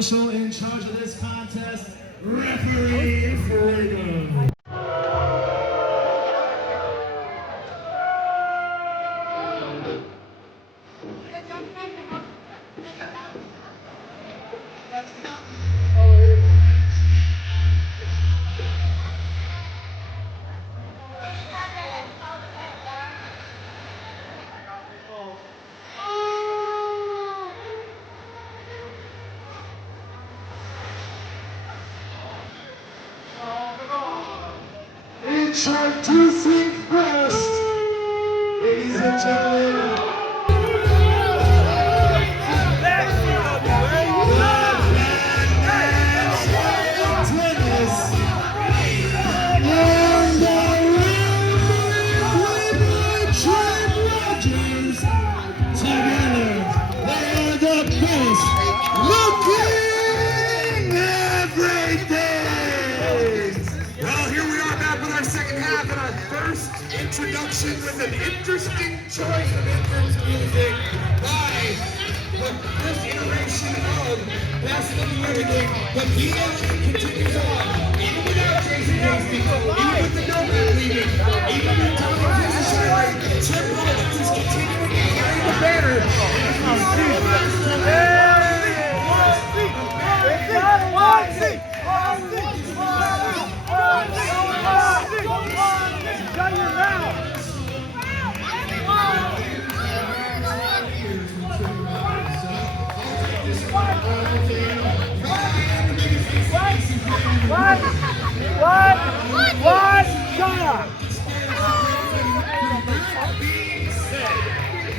official in charge of this contest, Referee Freedom. Introducing first, ladies and gentlemen, introduction with an interesting choice of entrance music by the first iteration of Best of Everything. The BLE continues on, even without Jason Hastings, even with the Nomad leaving, even with Tommy Fisher, Tim Rollins is continuing to carry the banner. What? Shut up! Being said,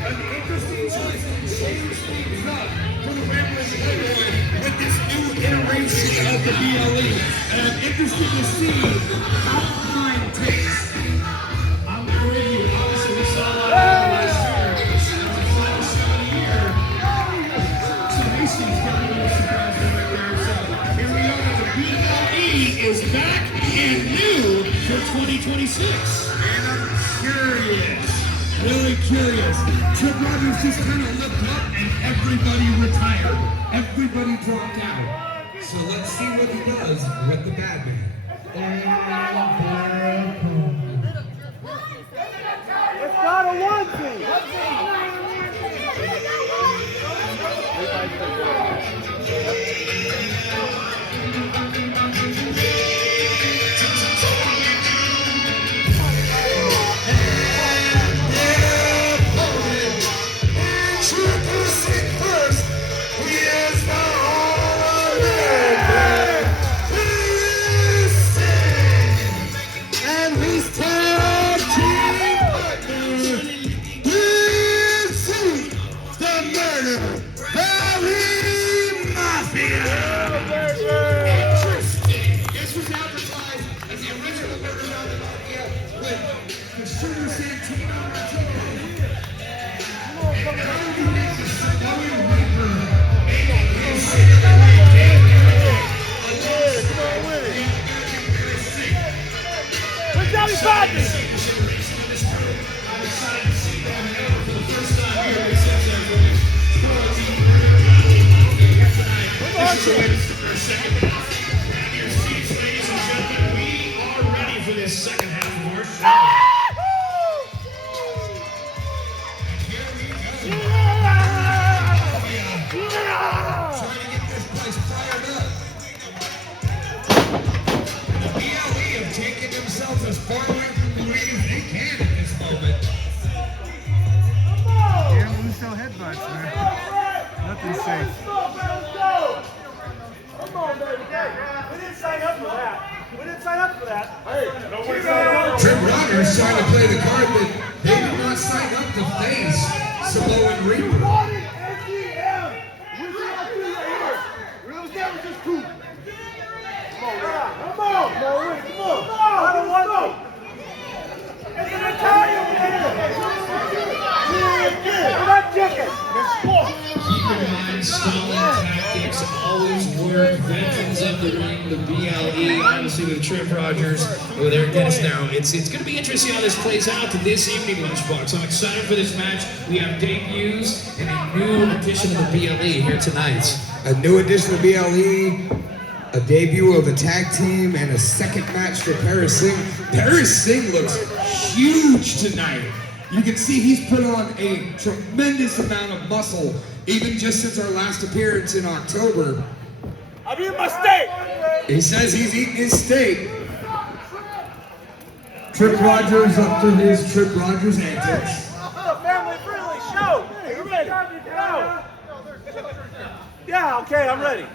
an interesting choice to change things up for the Ramblers with this new iteration of the BLE. And I'm interested to see how mine takes. I'm going to review. Obviously, we saw a lot of last year. It's a final show of the year. So Hastings got a little surprised right there. So here we are. The BLE is back and new for 2026. And I'm curious, really curious. Trip Rogers just kind of looked up and everybody retired. Everybody dropped out. So let's see what he does with the bad man. It's not a onesie! Second half of our show. Trying to get this place fired up. The BLE have taken themselves as far away from the ring as they can at this moment. You don't lose no headbutts, man. Nothing's safe. Come on, baby. We didn't sign up for that. We didn't sign up for that. Hey, Trip Rogers trying to play the card that they did not sign up to face Samoan Reaper. come on. I don't want to. It's an Italian We're not chicken. Keep in mind, stalling tactics always work. Veterans of the ring, the BLE, obviously with Trip Rogers with Eric Dennis now. It's going to be interesting how this plays out to this evening, Lunchbox. I'm excited for this match. We have debuts and a new edition of the BLE here tonight. a new addition to BLE, a debut of a tag team, and a second match for Paris Singh. Paris Singh looks huge tonight. You can see he's put on a tremendous amount of muscle, even just since our last appearance in October. I'm eating my steak. He says he's eating his steak. Trip Rogers up to his Trip Rogers antics. Family friendly show. Are you ready? Go. Yeah, okay, I'm ready.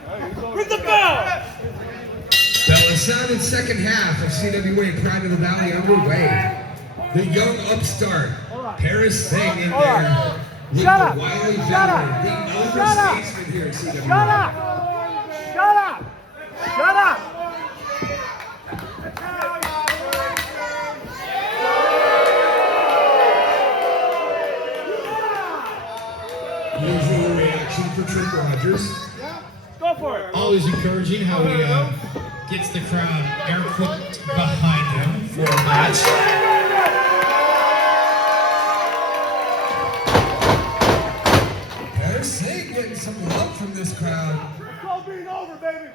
Ring the bell. Bell sounded second half of CWA Pride of the Valley underway. The young upstart, Paris Singh in there. With Shut the up. wily Shut veteran, up. the elder Shut up. statesman here at CWA. Shut up. Shut up. Shut up. Usual reaction for Trip Rogers. Go for it. Always encouraging how he gets the crowd air quote behind him for a match. Paris Singh getting some love from this crowd. It's all being over, baby.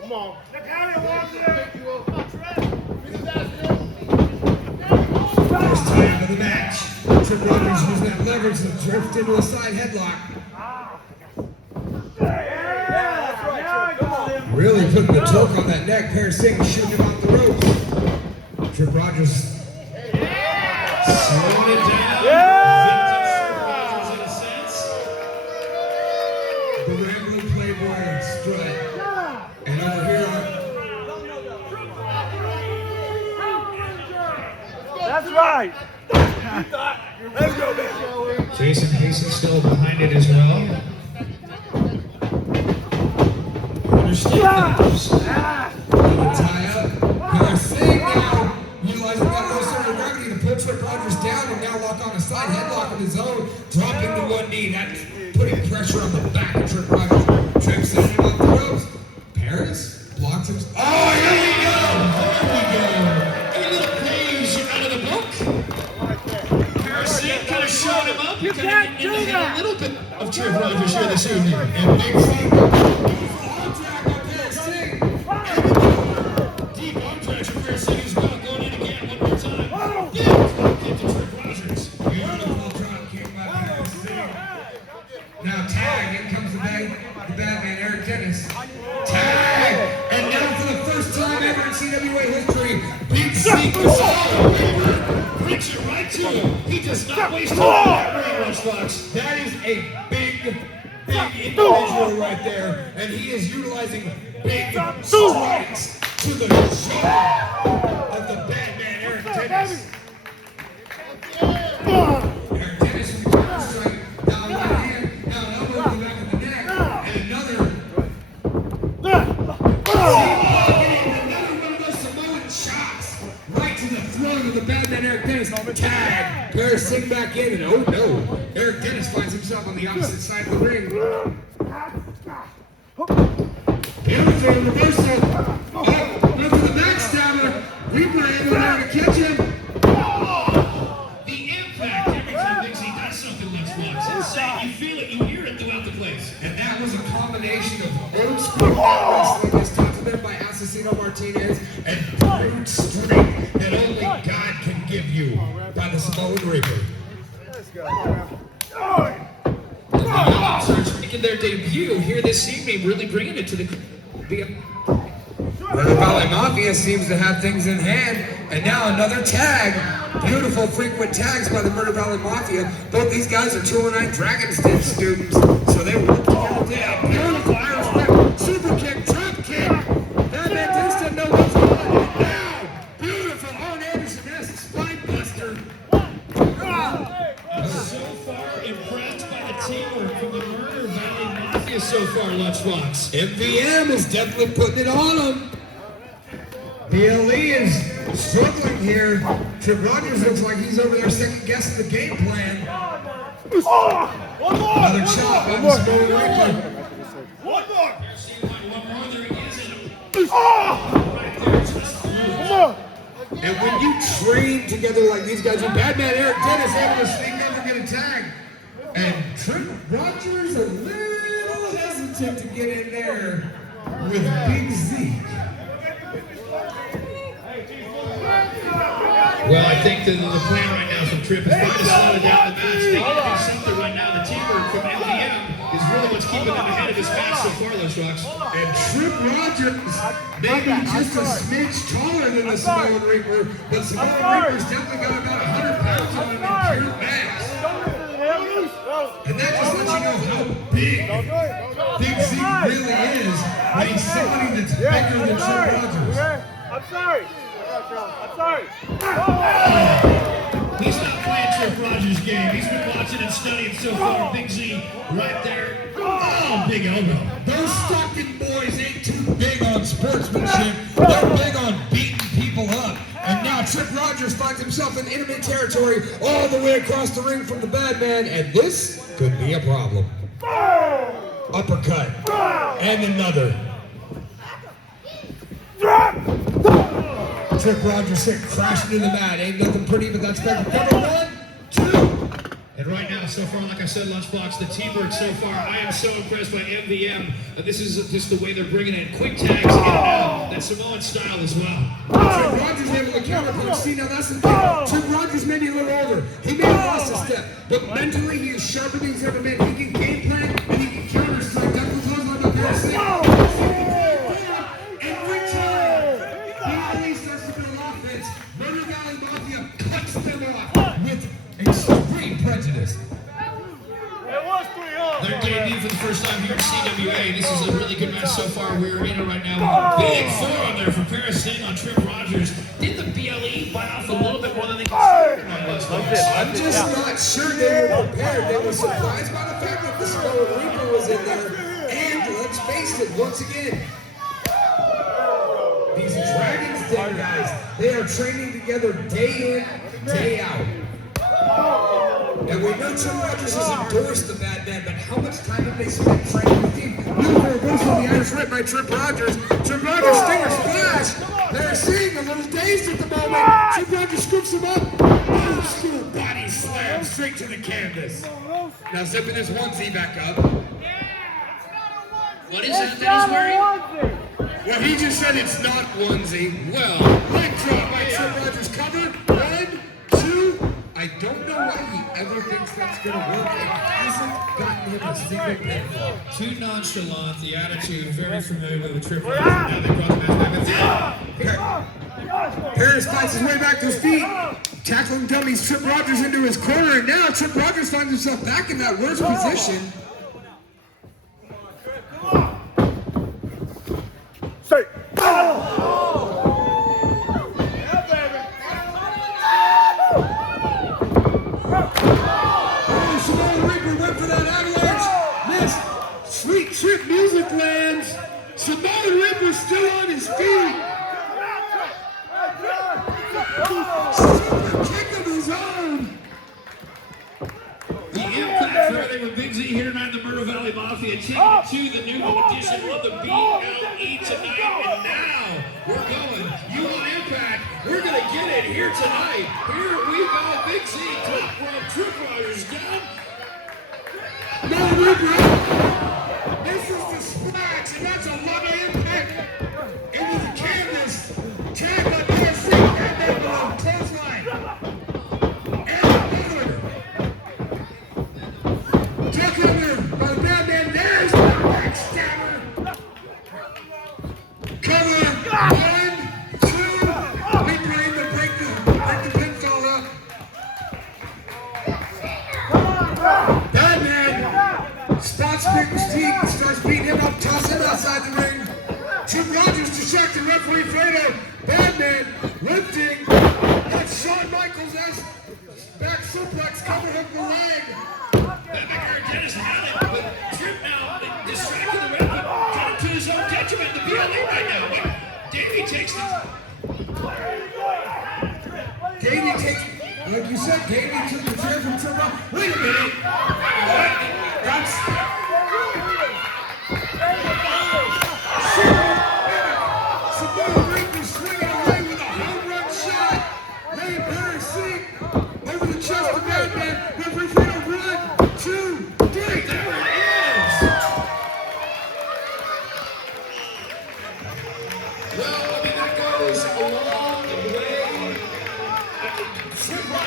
Come on. The county wants it. First time of the match. Trip Rogers using that leverage to drift into a side headlock. Yeah, that's right. Come on. Really putting the torque on that neck. Paris Singh shooting him off the ropes. Trip Rogers Slowing it down. Yeah. Vintage Trip Rogers in a sense. the rambling playboy strut. And over here That's right. Let's go, baby. Jason Hayson still behind it as well. Understand the tie up. Paris Singh now utilizing that low center of gravity to pull Trip Rogers down and now lock on a side headlock of his own, dropping to one knee. That's putting pressure on the back of Trip Rogers. Trip sending him off the ropes. Paris blocks him. Oh, here we go! A little page out of the book. Paris Singh kind of showing him up. You can't do that. A little bit of Trip Rogers here this evening. And Big Singh arm drag on Paris Singh. Deep arm drag from Paris Singh as well. Going in again one more time. Get to Trip Rogers. Beautiful drop kick by Paris Singh. Now tag, in comes the bad man Eric Dennis. Tag! And now for the first time ever in CWA history, Big Singh Brings it right to him. He does not waste time. Lunchbox. That is a big individual right there, and he is utilizing big strikes to the jaw of the bad man Eric Dennis. Eric Dennis with the strike, now the right hand, now an elbow to the back of the neck, and another. Getting another one of those Samoan chops right to the throat of the bad man Eric Dennis. Tag. Paris Singh back in, and oh no, Eric Dennis finds himself on the opposite side of the ring. Beautiful reversal. Oh, look for the backstabber. Reaper able there to catch him. The impact every time thinks he does something, Lunchbox. Insane. You feel it, you hear it throughout the place. And that was a combination of old school wrestling as taught to them by Asesino Martinez and brute strength that only God can give you by the Samoan Reaper. Starts making their debut here this evening, really bringing it to the Murder Valley Mafia seems to have things in hand, and now another tag. Beautiful frequent tags by the Murder Valley Mafia. Both these guys are 209 Dragon's Den students, so they work together. Yeah, beautiful Irish whip, super kick, drop kick. That man just didn't know what's going on. Now, beautiful Arn Anderson-esque spine buster. So far impressed by the teamwork from the Murder Valley Mafia so far, Lunchbox. MVM is definitely putting it on them. BLE is struggling here. Trip Rogers looks like he's over there second guessing the game plan. One more. Another chop on the Samoan Reaper. One more. One more, there he is. Come on. And when you train together like these guys, and Badman Eric Dennis able to sneak over and get a tag. And Trip Rogers a little hesitant. hesitant to get in there with Big Z. Well, I think that the plan right now from Tripp is trying to slow down the match. They need to do something right now. The teamwork from MVM is really what's keeping them ahead of this match so far, those Rocks. And Tripp Rogers maybe just a smidge taller than the Samoan Reaper, but Samoan Reaper's definitely got about 100 pounds on him in pure mass. And that just lets you know how big Big Z really is when he's somebody that's bigger than Tripp Rogers. I'm sorry. I'm sorry. He's not playing Tripp Rogers' game. He's been watching and studying so far. Big Z right there. Oh, big elbow. Those Stockton boys ain't too big on sportsmanship. They're big on beating people up. And now Tripp Rogers finds himself in enemy territory all the way across the ring from the bad man, and this could be a problem. Uppercut. And another. Tripp Rogers sent crashing into the mat. Ain't nothing pretty, but that's better. Cover 1, 2. And right now, so far, like I said, Lunchbox, the teamwork so far, I am so impressed by MVM. This is just the way they're bringing in quick tags in and out. That Samoan style as well. Tripp Rogers able to counterpunch. See, now that's the thing. Tripp Rogers may be a little older. He may have lost a step, but mentally he is sharper than he's ever been. He can game plan and he can counter strike. That's what goes on up there. Every time he starts to build offense, Murder Valley Mafia cuts them off with extreme prejudice. Their debut for the first time here at CWA. This is a really good match so far. We're in it right now. Big forearm there from Paris Singh on Tripp Rogers. Did the BLE bite off a little bit more than they considered? I'm just not sure they were prepared. They were surprised by the fact that the Samoan Reaper was in there. And let's face it, once again, these Dragon's Den guys, they are training together day in, day out. And we know Tripp Rogers has endorsed the bad man, but how much time have they spent training with him? Beautiful reversal of the Irish Whip by Tripp Rogers. Tripp Rogers stinger splash. They're seeing a little dazed at the moment. Tripp Rogers scoops him up. Old school body slam straight to the canvas. Now zipping his onesie back up. What is that he's wearing? Well, he just said it's not onesie. Well, leg drop by Tripp Rogers. Cover. 1, 2. I don't know why he ever thinks that's going to work. It hasn't gotten him a single pinfall. Too nonchalant, the attitude, very familiar with Tripp Rogers. Now they brought the match back. Paris fights his way back to his feet. Tackling dummies Tripp Rogers into his corner. And now Tripp Rogers finds himself back in that worst position. Say. Samoan Reaper went for that avalanche. Missed. Sweet Tripp music lands. Samoan Reaper still on his feet. Super kick of his own. The impact Friday with Big Z here tonight in the Murder Valley Mafia, taking it to the new edition of the BLE tonight. And now we're going. You want impact? We're going to get it here tonight. Here we go. Big Z, top rope, Tripp Rogers down. No Reaper. This is the splash, and that's a lot of impact into the canvas. Tag by Paris and then below clothesline. Tuck under by the bad man. There's the backstabber. Cover. 1, 2. Reaper in to break the pinfall up. Bad man spots Reaper's teeth, starts beating him up, tosses him outside the ring. Tripp Rogers distracted referee Fredo. Bad man lifting. That's Shawn Michaels as back suplex, cover hook the leg. Dennis had it, but Tripp now distracted the referee, got him to his own detriment. The BLE right now. But Davey takes the. Davey takes, like you said, Davey took the chair from Tripp Rogers. Wait a minute. That's. Samoan Reaper swinging away with a home run shot. Laying Paris Singh over the chest of Bad Man. Referee Fredo, 1, 2, 3. There it is.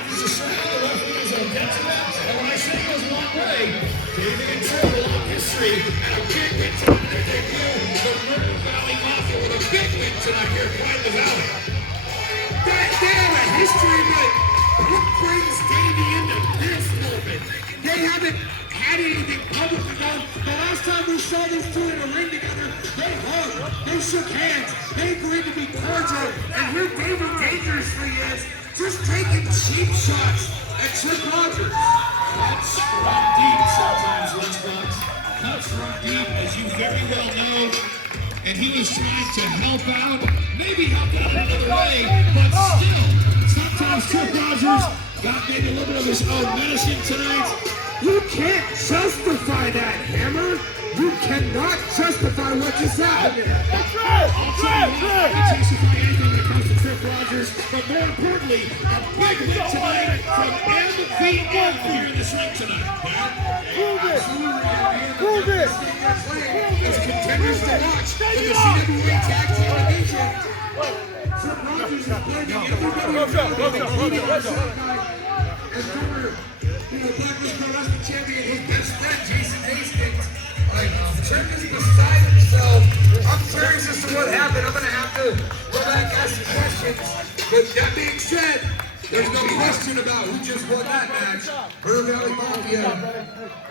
Rogers is surrounding the referee is a detriment. And when I say he goes a long way, David and Trip a long history and a big win tonight. Their debut, the Murder Valley Mafia with a big win tonight here at Quiet in the Valley. They have a history, but what brings Davey into this moment? They haven't had anything publicly known. The last time we saw these two in a ring together, they hugged, they shook hands, they agreed to be cordial, and here David dangerously is, just taking cheap shots at Trip Rogers. Cuts run deep sometimes, Lunchbox. Cuts run deep, as you very well know. And he was trying to help out, maybe help out another way, but still, sometimes Trip Rogers got maybe a little bit of his own medicine tonight. You can't justify that, Hammer. You cannot justify what just happened. I'll tell you what, I can justify anything when it comes to Trip Rogers, but more importantly, a big win tonight from MVM here in this ring tonight. Prove it. As contenders to watch in the CWA Tag Team Division. Trip Rogers is blaming everybody. And former, Blacklist Pro Wrestling Champion, his best friend, Jason Hastings. Like, Trip is beside himself. I'm curious as to what happened. I'm going to have to go back and ask some questions. But that being said, there's no question about who just won that match. Murder Valley Mafia.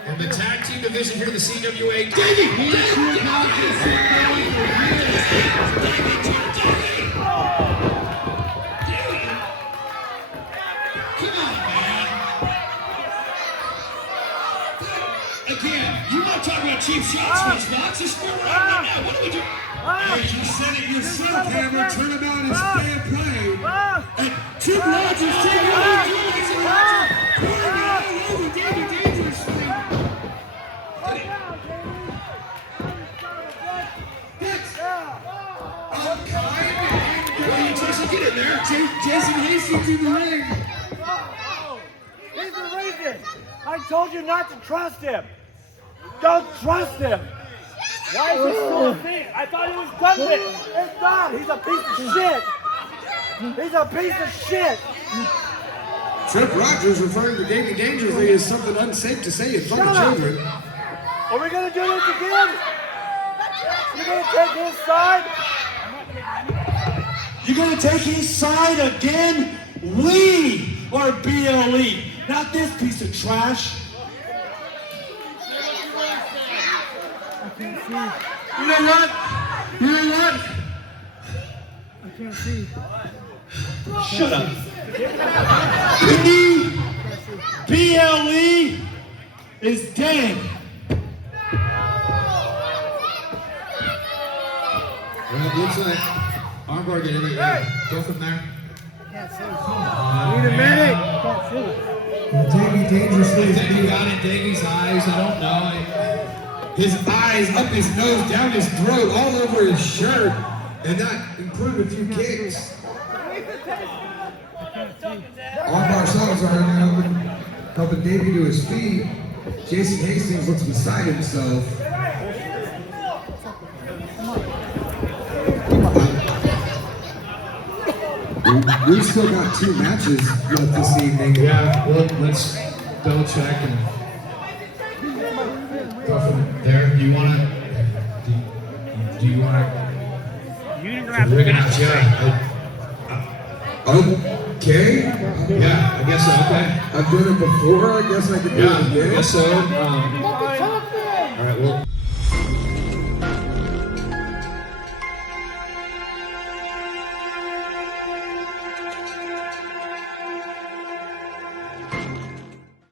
In the tag team division here in the CWA, Davey! Come on, man. Again, you want to talk about cheap shots, Lunchbox? This is where we're at right now. What do we do? Hey, you said it yourself, Hammer. Turnabout is fair play. And Trip Rogers taking on Jason Rogers. Pouring it all over Davey dangerously. Jason, get in there. Jason Hastings in the ring. He's the reason. I told you not to trust him. Don't trust him. Why is he still a thing? I thought he was done with it. It's not. He's a piece of shit. He's a piece of shit. Trip Rogers referring to Davey dangerously as something unsafe to say in front of children. Are we going to do this again? You're going to take his side? You're gonna take his side again? We are BLE, not this piece of trash. I can't see. You know what? You know what? I can't see. Shut up. BLE is dead. Well, it looks like Armbar get in there. Go from there. Need a minute. Davey dangerously I is think he being got in Davey's eyes. I don't know. his eyes, up his nose, down his throat, all over his shirt, and that included a few kicks. All of our songs are now helping Davey to his feet. Jason Hastings looks beside himself. We've still got 2 matches left this evening. Yeah, well, let's double check and go from there. Do you want to? Do you want to? You're gonna have to Yeah. Okay. Yeah, I guess so. Okay. I've done it before. I guess I can do it Yeah, I again. guess so.